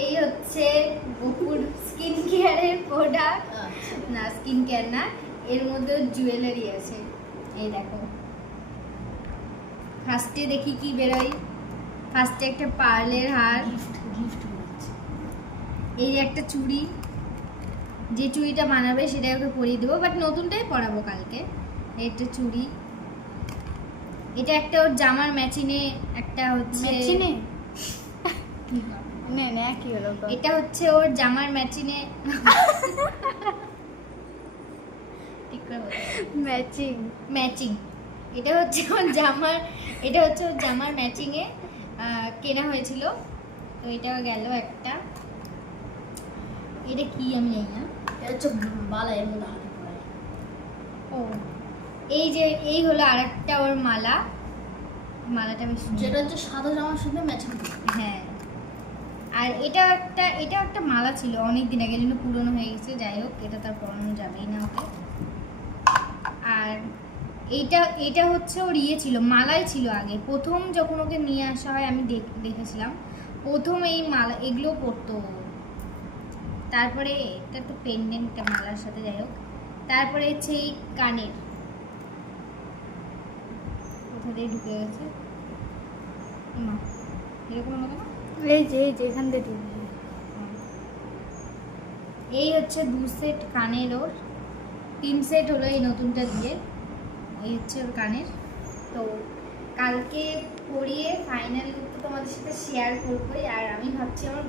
এই হচ্ছে গোপুর স্কিন কেয়ারের প্রোডাক্ট, না স্কিন কেয়ার না, এর মধ্যে জুয়েলারি আছে। এই দেখো, ফার্স্টে দেখি কি বেরোয়। ফার্স্টে একটা পার্লের হার, এই যে একটা চুড়ি, যে চুড়িটা বানাবে সেটা ওকে পরিয়ে দেবো, বাট নতুনটাই পরাবো কালকে। একটা চুড়ি, এটা একটা ওর জামার ম্যাচিনে, একটা হচ্ছে এটা হচ্ছে ওর জামার ম্যাচিনে ম্যাচিং ম্যাচিং, এটা হচ্ছে ওর জামার, এটা হচ্ছে ওর জামার ম্যাচিং এ কেনা হয়েছিল। তো এটা গেল একটা, এটা কি আমি জানি না। এটা হচ্ছে মালা, এর মধ্যে হাতে পড়ে। ও এই যে এই হলো আরেকটা ওর মালা, মালাটা বেশ সুন্দর। যেটা হচ্ছে সাদা জামার সাথে ম্যাচিং করে। হ্যাঁ, আর এটা একটা মালা ছিল অনেক দিন আগে, কিন্তু পুরনো হয়ে গেছে। যাই হোক, এটা তার পরানো যাবেই না ওকে। আর এইটা হচ্ছে ওর ইয়ে ছিল, মালাই ছিল আগে, প্রথম যখন ওকে নিয়ে আসা হয় আমি দেখেছিলাম প্রথম এই মালা, এগুলো পরতো। তারপরে এটা তো পেন্ডেন্টটা মালার সাথে, যাই হোক। তারপরে হচ্ছে এই কানের, কোথা দিয়ে ঢুকে গেছে এরকম হবে না। এই যে এখান থেকে এই হচ্ছে 2 সেট কানের, ওর 3 সেট হলো এই নতুনটা দিয়ে। এই হচ্ছে ওর কানের। তো কালকে পরিয়ে ফাইনাল লুকটা তোমাদের সাথে শেয়ার করবোই। আর আমি ভাবছি আমার